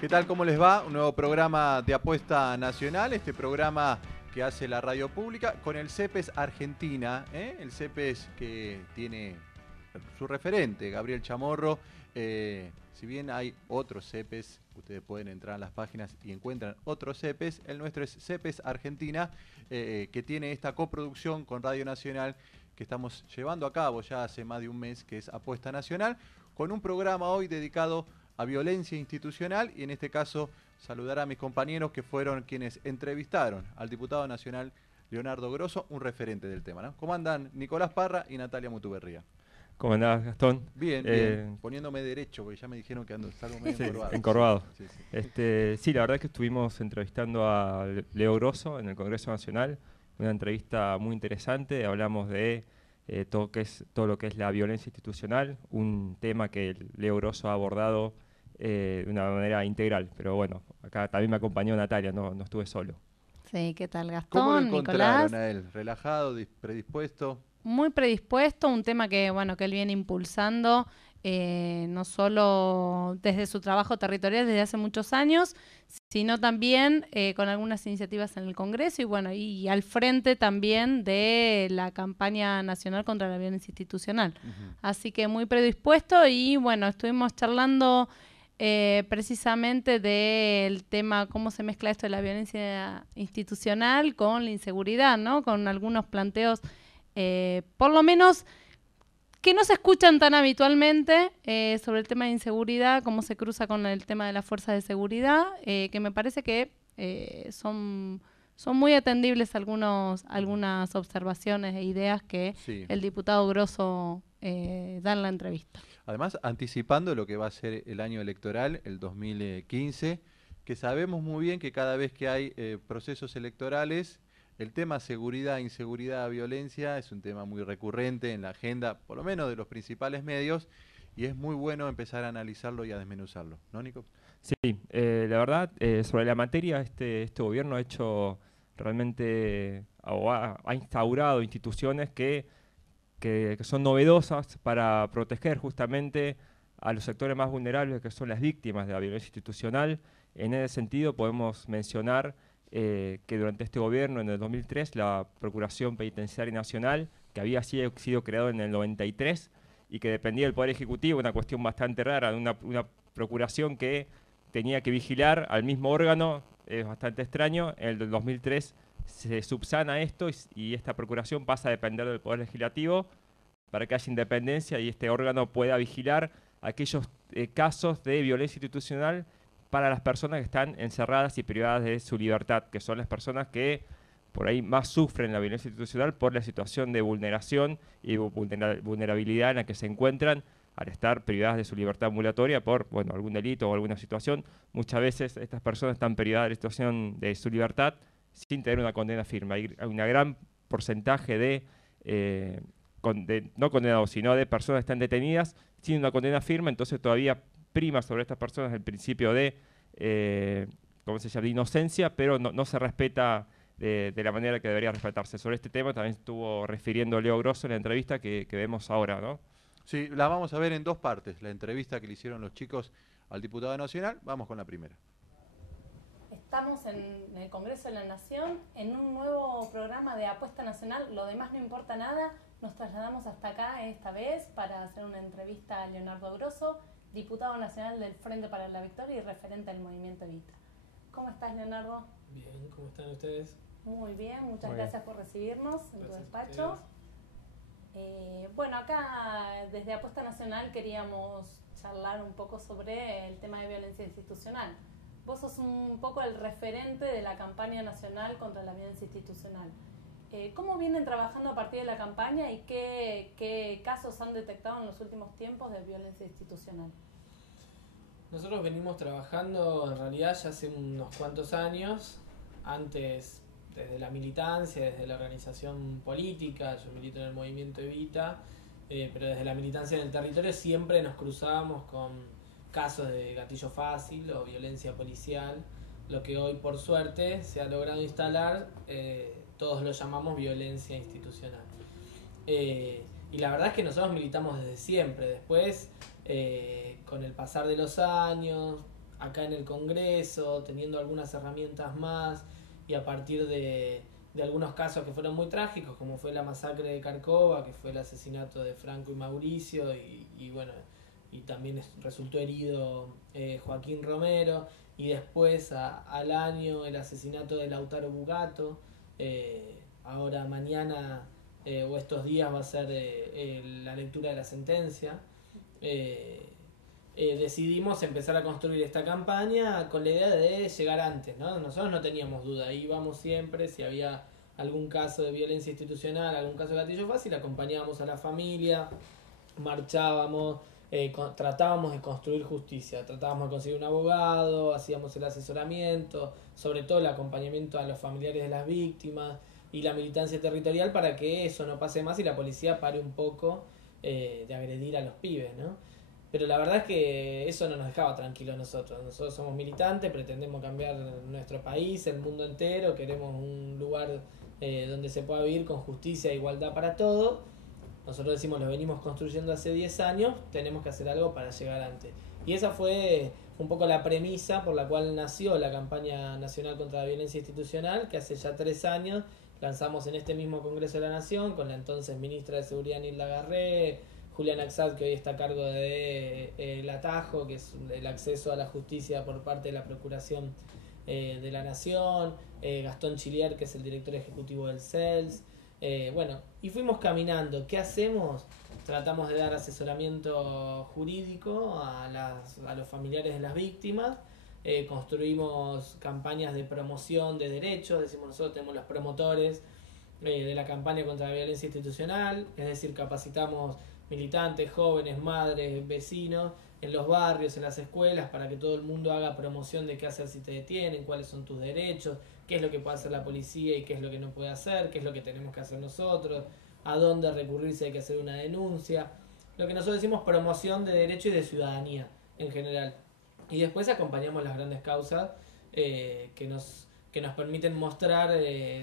¿Qué tal? ¿Cómo les va? Un nuevo programa de Apuesta Nacional, este programa que hace la radio pública con el CEPES Argentina, el CEPES que tiene su referente, Gabriel Chamorro. Si bien hay otros CEPES, ustedes pueden entrar a las páginas y encuentran otros CEPES, el nuestro es CEPES Argentina, que tiene esta coproducción con Radio Nacional que estamos llevando a cabo ya hace más de un mes, que es Apuesta Nacional, con un programa hoy dedicado a violencia institucional, y en este caso saludar a mis compañeros que fueron quienes entrevistaron al diputado nacional Leonardo Grosso, un referente del tema, ¿no? ¿Cómo andan Nicolás Parra y Natalia Mutuberría? ¿Cómo andás, Gastón? Bien, bien, poniéndome derecho, porque ya me dijeron que ando salgo medio encorvado. Encorvado. Sí, sí. Sí, la verdad es que estuvimos entrevistando a Leo Grosso en el Congreso Nacional, una entrevista muy interesante. Hablamos de todo lo que es la violencia institucional, un tema que Leo Grosso ha abordado de una manera integral. Pero bueno, acá también me acompañó Natalia, no estuve solo. Sí, ¿qué tal, Gastón? ¿Cómo lo encontraron Nicolás? a él? ¿Relajado, predispuesto? Muy predispuesto, un tema que, bueno, que él viene impulsando, no solo desde su trabajo territorial desde hace muchos años, sino también con algunas iniciativas en el Congreso y, bueno, y al frente también de la campaña nacional contra la violencia institucional. Así que muy predispuesto y, bueno, estuvimos charlando precisamente del tema cómo se mezcla esto de la violencia institucional con la inseguridad, ¿no? Con algunos planteos por lo menos que no se escuchan tan habitualmente sobre el tema de inseguridad, cómo se cruza con el tema de las fuerzas de seguridad, que me parece que son muy atendibles algunas observaciones e ideas que Sí. el diputado Grosso da en la entrevista. Además, anticipando lo que va a ser el año electoral, el 2015, que sabemos muy bien que cada vez que hay procesos electorales, el tema seguridad, inseguridad, violencia es un tema muy recurrente en la agenda, por lo menos de los principales medios, y es muy bueno empezar a analizarlo y a desmenuzarlo, ¿no, Nico? Sí, la verdad, sobre la materia, este gobierno ha hecho realmente, o ha instaurado instituciones que son novedosas para proteger justamente a los sectores más vulnerables, que son las víctimas de la violencia institucional. En ese sentido podemos mencionar que durante este gobierno, en el 2003, la Procuración Penitenciaria Nacional, que había sido creado en el 93 y que dependía del Poder Ejecutivo, una cuestión bastante rara, una procuración que tenía que vigilar al mismo órgano, es bastante extraño. En el 2003 se subsana esto y esta procuración pasa a depender del Poder Legislativo para que haya independencia y este órgano pueda vigilar aquellos casos de violencia institucional para las personas que están encerradas y privadas de su libertad, que son las personas que por ahí más sufren la violencia institucional por la situación de vulneración y vulnerabilidad en la que se encuentran al estar privadas de su libertad ambulatoria por algún delito o alguna situación. Muchas veces estas personas están privadas de la situación de su libertad sin tener una condena firme. Hay un gran porcentaje de no condenados, sino de personas que están detenidas sin una condena firme, entonces todavía prima sobre estas personas el principio de ¿cómo se llama?, de inocencia, pero no se respeta de la manera que debería respetarse. Sobre este tema también estuvo refiriendo Leo Grosso en la entrevista que vemos ahora, ¿no? Sí, la vamos a ver en dos partes, la entrevista que le hicieron los chicos al diputado nacional. Vamos con la primera. Estamos en el Congreso de la Nación en un nuevo programa de Apuesta Nacional, Lo demás no importa nada. Nos trasladamos hasta acá esta vez para hacer una entrevista a Leonardo Grosso, diputado nacional del Frente para la Victoria y referente del Movimiento Evita. ¿Cómo estás, Leonardo? Bien, ¿cómo están ustedes? Muy bien, muchas Muy gracias por recibirnos en tu despacho. Bueno, acá desde Apuesta Nacional queríamos charlar un poco sobre el tema de violencia institucional. Vos sos un poco el referente de la campaña nacional contra la violencia institucional. ¿Cómo vienen trabajando a partir de la campaña y qué casos han detectado en los últimos tiempos de violencia institucional? Nosotros venimos trabajando en realidad ya hace unos cuantos años, antes desde la militancia, desde la organización política. Yo milito en el Movimiento Evita, pero desde la militancia en el territorio siempre nos cruzábamos con casos de gatillo fácil o violencia policial, lo que hoy por suerte se ha logrado instalar, todos lo llamamos violencia institucional. Y la verdad es que nosotros militamos desde siempre. Después, con el pasar de los años, acá en el Congreso, teniendo algunas herramientas más, y a partir de algunos casos que fueron muy trágicos, como fue la masacre de Carcova, que fue el asesinato de Franco y Mauricio, y bueno, y también resultó herido Joaquín Romero, y después al año el asesinato de Lautaro Bugato. Ahora mañana o estos días va a ser la lectura de la sentencia. Decidimos empezar a construir esta campaña con la idea de llegar antes, ¿no? Nosotros no teníamos duda, íbamos siempre, si había algún caso de violencia institucional, algún caso de gatillo fácil, acompañábamos a la familia, marchábamos, tratábamos de construir justicia, tratábamos de conseguir un abogado, hacíamos el asesoramiento, sobre todo el acompañamiento a los familiares de las víctimas y la militancia territorial para que eso no pase más y la policía pare un poco de agredir a los pibes, ¿no? Pero la verdad es que eso no nos dejaba tranquilos nosotros. Nosotros somos militantes, pretendemos cambiar nuestro país, el mundo entero, queremos un lugar donde se pueda vivir con justicia e igualdad para todos. Nosotros decimos, lo venimos construyendo hace 10 años, tenemos que hacer algo para llegar antes. Y esa fue un poco la premisa por la cual nació la campaña nacional contra la violencia institucional, que hace ya 3 años lanzamos en este mismo Congreso de la Nación, con la entonces ministra de Seguridad Nilda Garré, Julián Axat, que hoy está a cargo de el atajo, que es el acceso a la justicia por parte de la Procuración de la Nación, Gastón Chilier, que es el director ejecutivo del CELS. Bueno, y fuimos caminando. ¿Qué hacemos? Tratamos de dar asesoramiento jurídico a los familiares de las víctimas. Construimos campañas de promoción de derechos. Decimos, nosotros tenemos los promotores de la campaña contra la violencia institucional, es decir, capacitamos militantes, jóvenes, madres, vecinos en los barrios, en las escuelas, para que todo el mundo haga promoción de qué hacer si te detienen, cuáles son tus derechos, qué es lo que puede hacer la policía y qué es lo que no puede hacer, qué es lo que tenemos que hacer nosotros, a dónde recurrir si hay que hacer una denuncia. Lo que nosotros decimos promoción de derecho y de ciudadanía en general. Y después acompañamos las grandes causas que nos permiten mostrar,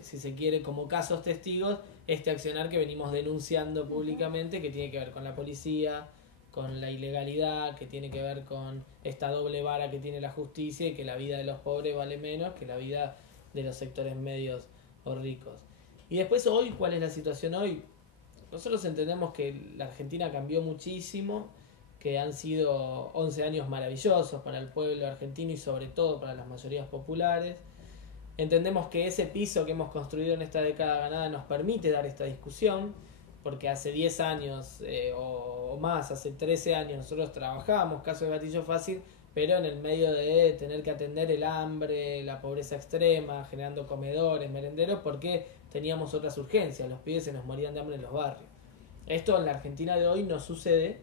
si se quiere, como casos testigos, este accionar que venimos denunciando públicamente, que tiene que ver con la policía, con la ilegalidad, que tiene que ver con esta doble vara que tiene la justicia y que la vida de los pobres vale menos que la vida de los sectores medios o ricos. Y después hoy, ¿cuál es la situación hoy? Nosotros entendemos que la Argentina cambió muchísimo, que han sido 11 años maravillosos para el pueblo argentino y sobre todo para las mayorías populares. Entendemos que ese piso que hemos construido en esta década ganada nos permite dar esta discusión, porque hace 10 años o más, hace 13 años nosotros trabajábamos casos de gatillo fácil, pero en el medio de tener que atender el hambre, la pobreza extrema, generando comedores, merenderos, porque teníamos otras urgencias, los pibes se nos morían de hambre en los barrios. Esto en la Argentina de hoy no sucede,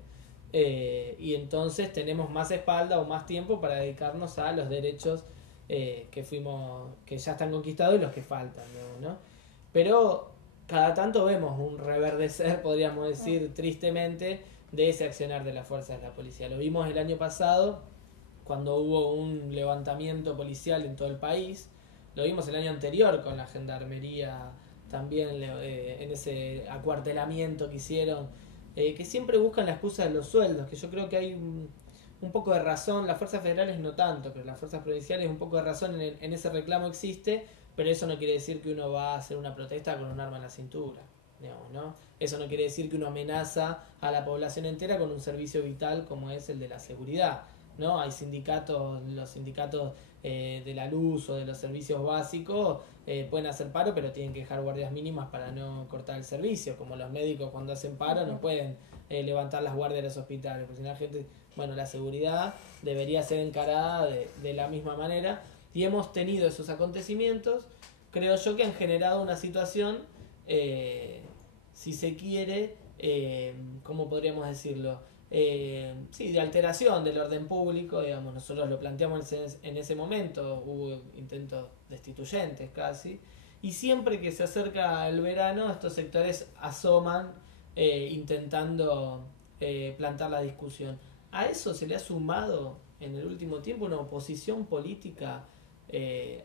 y entonces tenemos más espalda o más tiempo para dedicarnos a los derechos que ya están conquistados y los que faltan, ¿no? Pero cada tanto vemos un reverdecer, podríamos decir tristemente, de ese accionar de las fuerzas de la policía. Lo vimos el año pasado cuando hubo un levantamiento policial en todo el país, lo vimos el año anterior con la gendarmería también en ese acuartelamiento que hicieron, que siempre buscan la excusa de los sueldos, que yo creo que hay un poco de razón, las fuerzas federales no tanto, pero las fuerzas provinciales un poco de razón en ese reclamo existe, pero eso no quiere decir que uno va a hacer una protesta con un arma en la cintura, digamos, ¿no? Eso no quiere decir que uno amenaza a la población entera con un servicio vital como es el de la seguridad, ¿no? Hay sindicatos, los sindicatos de la luz o de los servicios básicos pueden hacer paro, pero tienen que dejar guardias mínimas para no cortar el servicio, como los médicos cuando hacen paro no pueden levantar las guardias de los hospitales, porque si no la gente... Bueno, la seguridad debería ser encarada de la misma manera, y hemos tenido esos acontecimientos, creo yo, que han generado una situación, si se quiere, ¿cómo podríamos decirlo? Sí, de alteración del orden público, digamos. Nosotros lo planteamos en ese momento, hubo intentos destituyentes casi, y siempre que se acerca el verano estos sectores asoman intentando plantar la discusión. A eso se le ha sumado en el último tiempo una oposición política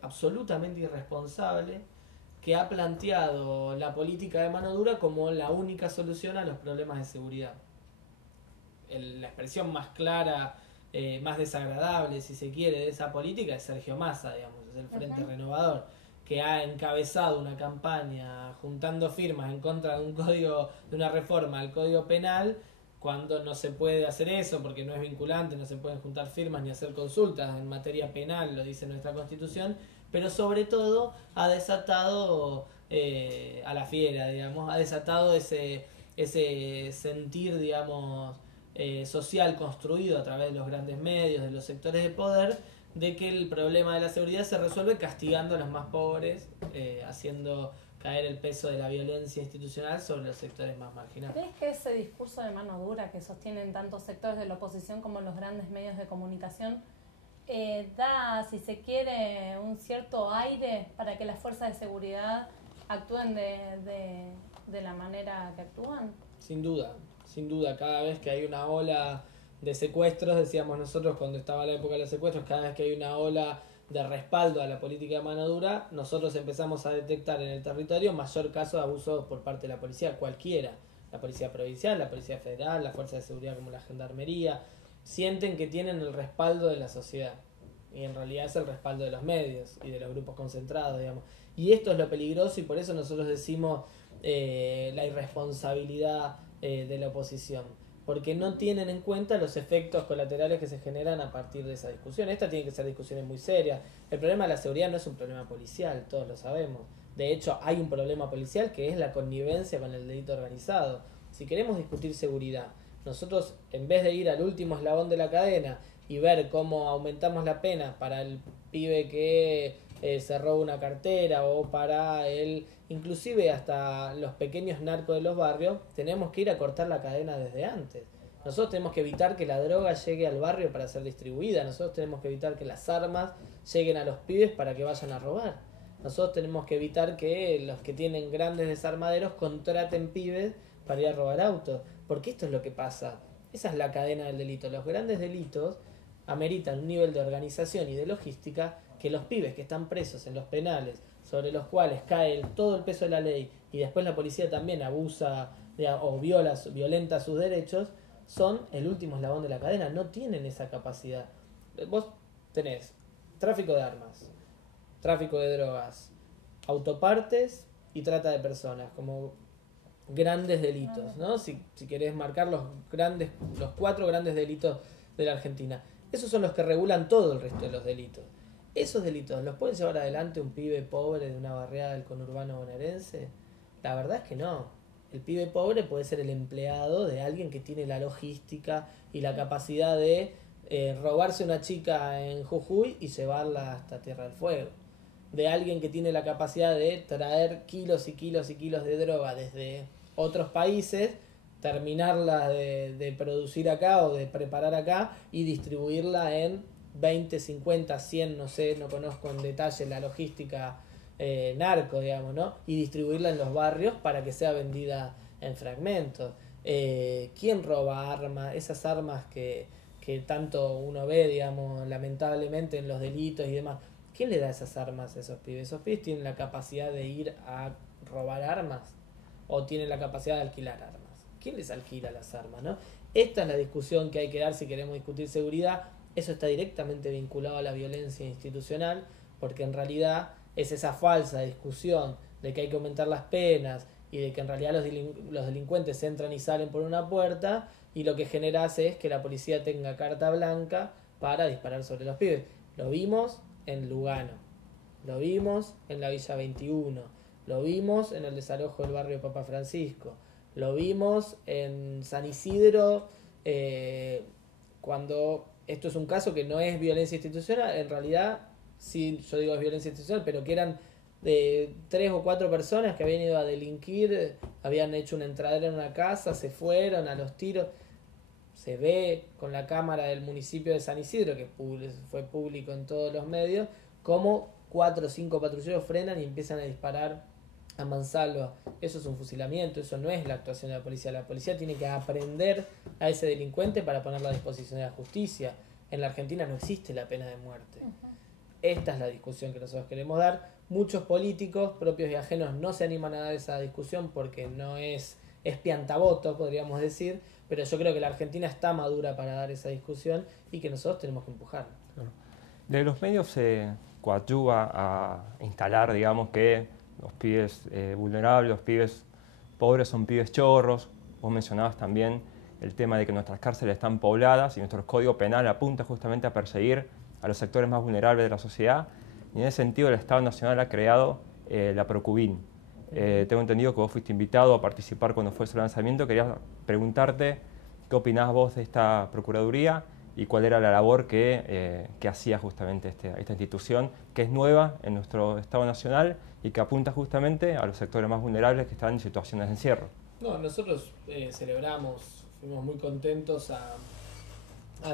absolutamente irresponsable, que ha planteado la política de mano dura como la única solución a los problemas de seguridad. La expresión más clara más desagradable, si se quiere, de esa política es Sergio Massa, digamos, es el Frente Renovador, que ha encabezado una campaña juntando firmas en contra de un código, de una reforma al Código Penal, cuando no se puede hacer eso porque no es vinculante, no se pueden juntar firmas ni hacer consultas en materia penal, lo dice nuestra Constitución, pero sobre todo ha desatado a la fiera, digamos, ha desatado ese sentir, digamos, social construido a través de los grandes medios, de los sectores de poder, de que el problema de la seguridad se resuelve castigando a los más pobres, haciendo caer el peso de la violencia institucional sobre los sectores más marginados. ¿Crees que ese discurso de mano dura que sostienen tantos sectores de la oposición como los grandes medios de comunicación da, si se quiere, un cierto aire para que las fuerzas de seguridad actúen de la manera que actúan? Sin duda, cada vez que hay una ola de secuestros, decíamos nosotros cuando estaba la época de los secuestros, cada vez que hay una ola de respaldo a la política de mano dura, nosotros empezamos a detectar en el territorio mayor caso de abuso por parte de la policía, cualquiera, la policía provincial, la policía federal, las fuerzas de seguridad como la gendarmería, sienten que tienen el respaldo de la sociedad, y en realidad es el respaldo de los medios y de los grupos concentrados, digamos, y esto es lo peligroso, y por eso nosotros decimos la irresponsabilidad de la oposición, porque no tienen en cuenta los efectos colaterales que se generan a partir de esa discusión. Esta tiene que ser discusiones muy serias. El problema de la seguridad no es un problema policial, todos lo sabemos. De hecho, hay un problema policial que es la connivencia con el delito organizado. Si queremos discutir seguridad, nosotros, en vez de ir al último eslabón de la cadena y ver cómo aumentamos la pena para el pibe que se roba una cartera, o para el, inclusive hasta los pequeños narcos de los barrios, tenemos que ir a cortar la cadena desde antes. Nosotros tenemos que evitar que la droga llegue al barrio para ser distribuida. Nosotros tenemos que evitar que las armas lleguen a los pibes para que vayan a robar. Nosotros tenemos que evitar que los que tienen grandes desarmaderos contraten pibes para ir a robar autos, porque esto es lo que pasa. Esa es la cadena del delito. Los grandes delitos ameritan un nivel de organización y de logística que los pibes que están presos en los penales, sobre los cuales cae todo el peso de la ley, y después la policía también abusa o violenta sus derechos, son el último eslabón de la cadena, no tienen esa capacidad. Vos tenés tráfico de armas, tráfico de drogas, autopartes y trata de personas como grandes delitos, ¿no? Si querés marcar los 4 grandes delitos de la Argentina. Esos son los que regulan todo el resto de los delitos. ¿Esos delitos los puede llevar adelante un pibe pobre de una barriada del conurbano bonaerense? La verdad es que no. El pibe pobre puede ser el empleado de alguien que tiene la logística y la capacidad de robarse una chica en Jujuy y llevarla hasta Tierra del Fuego. De alguien que tiene la capacidad de traer kilos y kilos y kilos de droga desde otros países, terminarla de producir acá o de preparar acá y distribuirla en 20, 50, 100, no sé, no conozco en detalle la logística narco, digamos, ¿no? Y distribuirla en los barrios para que sea vendida en fragmentos. ¿Quién roba armas? Esas armas que tanto uno ve, digamos, lamentablemente en los delitos y demás. ¿Quién le da esas armas a esos pibes? ¿Esos pibes tienen la capacidad de ir a robar armas? ¿O tienen la capacidad de alquilar armas? ¿Quién les alquila las armas, no? Esta es la discusión que hay que dar si queremos discutir seguridad. Eso está directamente vinculado a la violencia institucional, porque en realidad es esa falsa discusión de que hay que aumentar las penas y de que en realidad los delincuentes entran y salen por una puerta, y lo que genera es que la policía tenga carta blanca para disparar sobre los pibes. Lo vimos en Lugano, lo vimos en la Villa 21, lo vimos en el desalojo del barrio Papa Francisco, lo vimos en San Isidro, cuando esto es un caso que no es violencia institucional, en realidad sí, yo digo es violencia institucional, pero que eran de 3 o 4 personas que habían ido a delinquir, habían hecho una entradera en una casa, se fueron a los tiros. Se ve con la cámara del municipio de San Isidro, que fue público en todos los medios, cómo 4 o 5 patrulleros frenan y empiezan a disparar a mansalva. Eso es un fusilamiento, eso no es la actuación de la policía. La policía tiene que aprender a ese delincuente para ponerlo a disposición de la justicia. En la Argentina no existe la pena de muerte. Esta es la discusión que nosotros queremos dar. Muchos políticos, propios y ajenos, no se animan a dar esa discusión porque no es es piantavoto, podríamos decir, pero yo creo que la Argentina está madura para dar esa discusión y que nosotros tenemos que empujar. De los medios se coadyuva a instalar, digamos, que los pibes vulnerables, los pibes pobres son pibes chorros. Vos mencionabas también el tema de que nuestras cárceles están pobladas y nuestro código penal apunta justamente a perseguir a los sectores más vulnerables de la sociedad. Y en ese sentido el Estado Nacional ha creado la Procubin. Tengo entendido que vos fuiste invitado a participar cuando fue su lanzamiento. Quería preguntarte qué opinás vos de esta Procuraduría y cuál era la labor que hacía justamente esta institución, que es nueva en nuestro Estado Nacional y que apunta justamente a los sectores más vulnerables que están en situaciones de encierro. No, nosotros celebramos, fuimos muy contentos a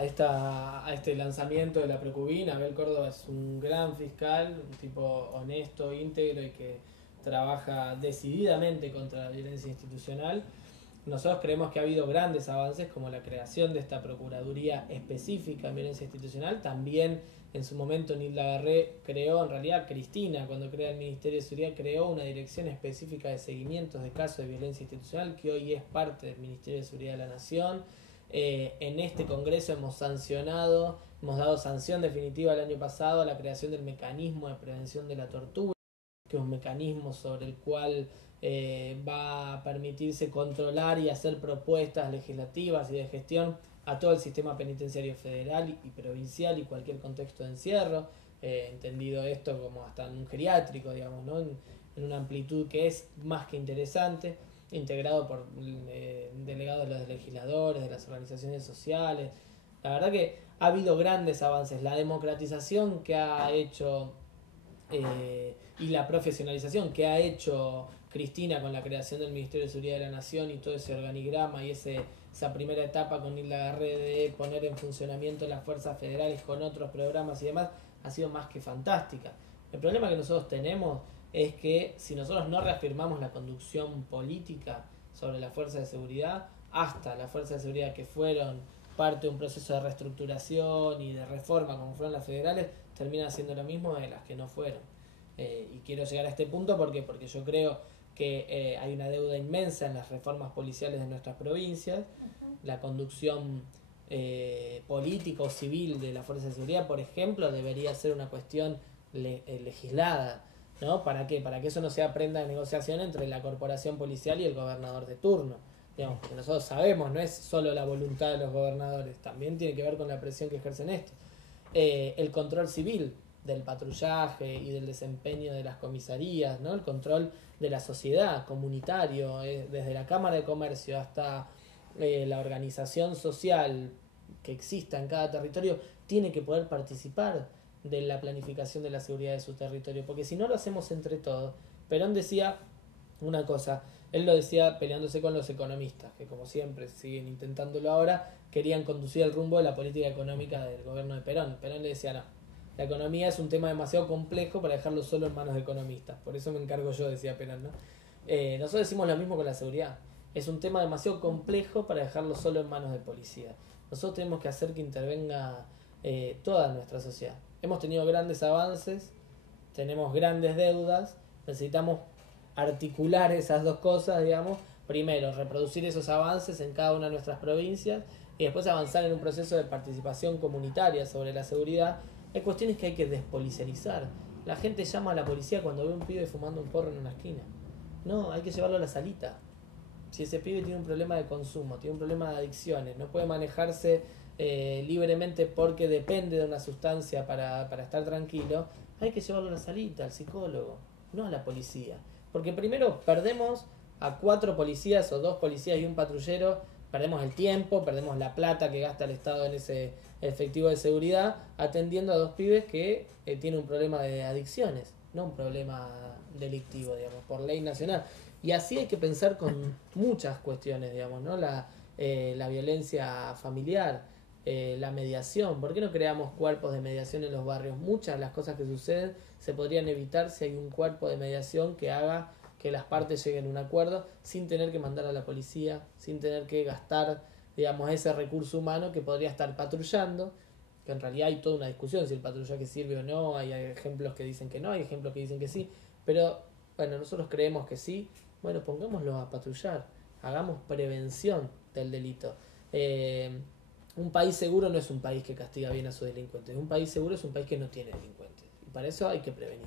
este lanzamiento de la Procubin. Abel Córdoba es un gran fiscal, un tipo honesto, íntegro y que trabaja decididamente contra la violencia institucional. Nosotros creemos que ha habido grandes avances como la creación de esta Procuraduría específica en violencia institucional. También en su momento Nilda Garré creó, en realidad Cristina, cuando crea el Ministerio de Seguridad, creó una dirección específica de seguimientos de casos de violencia institucional que hoy es parte del Ministerio de Seguridad de la Nación. En este Congreso hemos dado sanción definitiva el año pasado a la creación del mecanismo de prevención de la tortura, que es un mecanismo sobre el cual va a permitirse controlar y hacer propuestas legislativas y de gestión a todo el sistema penitenciario federal y provincial y cualquier contexto de encierro, entendido esto como hasta en un geriátrico, digamos, ¿no? en una amplitud que es más que interesante, integrado por delegados de los legisladores, de las organizaciones sociales. La verdad que ha habido grandes avances. La democratización que ha hecho y la profesionalización que ha hecho Cristina con la creación del Ministerio de Seguridad de la Nación y todo ese organigrama y esa primera etapa con Nilda Garré de poner en funcionamiento las fuerzas federales con otros programas y demás, ha sido más que fantástica. El problema que nosotros tenemos es que si nosotros no reafirmamos la conducción política sobre las fuerzas de seguridad, hasta las fuerzas de seguridad que fueron parte de un proceso de reestructuración y de reforma como fueron las federales, terminan haciendo lo mismo de las que no fueron. Y quiero llegar a este punto porque yo creo que hay una deuda inmensa en las reformas policiales de nuestras provincias. La conducción política o civil de la fuerza de seguridad, por ejemplo, debería ser una cuestión legislada, ¿no? ¿Para qué? Para que eso no sea prenda de negociación entre la corporación policial y el gobernador de turno. Digamos, que nosotros sabemos, no es solo la voluntad de los gobernadores, también tiene que ver con la presión que ejercen esto. El control civil del patrullaje y del desempeño de las comisarías, ¿no? El control de la sociedad, comunitario, desde la Cámara de Comercio hasta la organización social que exista en cada territorio, tiene que poder participar de la planificación de la seguridad de su territorio, porque si no lo hacemos entre todos. Perón decía una cosa, él lo decía peleándose con los economistas, que como siempre siguen intentándolo ahora, querían conducir el rumbo de la política económica del gobierno de Perón. Perón le decía, no, la economía es un tema demasiado complejo para dejarlo solo en manos de economistas, por eso me encargo yo, decía Perón, ¿no? Nosotros decimos lo mismo con la seguridad, es un tema demasiado complejo para dejarlo solo en manos de policía. Nosotros tenemos que hacer que intervenga toda nuestra sociedad. Hemos tenido grandes avances, tenemos grandes deudas, necesitamos articular esas dos cosas, digamos. Primero, reproducir esos avances en cada una de nuestras provincias y después avanzar en un proceso de participación comunitaria sobre la seguridad. Hay cuestiones que hay que despolicializar. La gente llama a la policía cuando ve un pibe fumando un porro en una esquina. No, hay que llevarlo a la salita. Si ese pibe tiene un problema de consumo, tiene un problema de adicciones, no puede manejarse libremente porque depende de una sustancia para estar tranquilo, hay que llevarlo a la salita, al psicólogo, no a la policía. Porque primero perdemos a 4 policías o 2 policías y un patrullero, perdemos el tiempo, perdemos la plata que gasta el Estado en ese efectivo de seguridad, atendiendo a 2 pibes que tienen un problema de adicciones, no un problema delictivo, digamos, por ley nacional. Y así hay que pensar con muchas cuestiones, digamos, ¿no? La violencia familiar, la mediación. ¿Por qué no creamos cuerpos de mediación en los barrios? Muchas de las cosas que suceden se podrían evitar si hay un cuerpo de mediación que haga que las partes lleguen a un acuerdo sin tener que mandar a la policía, sin tener que gastar, digamos, ese recurso humano que podría estar patrullando, que en realidad hay toda una discusión si el patrullaje sirve o no, hay ejemplos que dicen que no, hay ejemplos que dicen que sí, pero bueno, nosotros creemos que sí. Bueno, pongámoslo a patrullar. hagamos prevención del delito. Un país seguro no es un país que castiga bien a sus delincuentes. Un país seguro es un país que no tiene delincuentes. Y para eso hay que prevenir.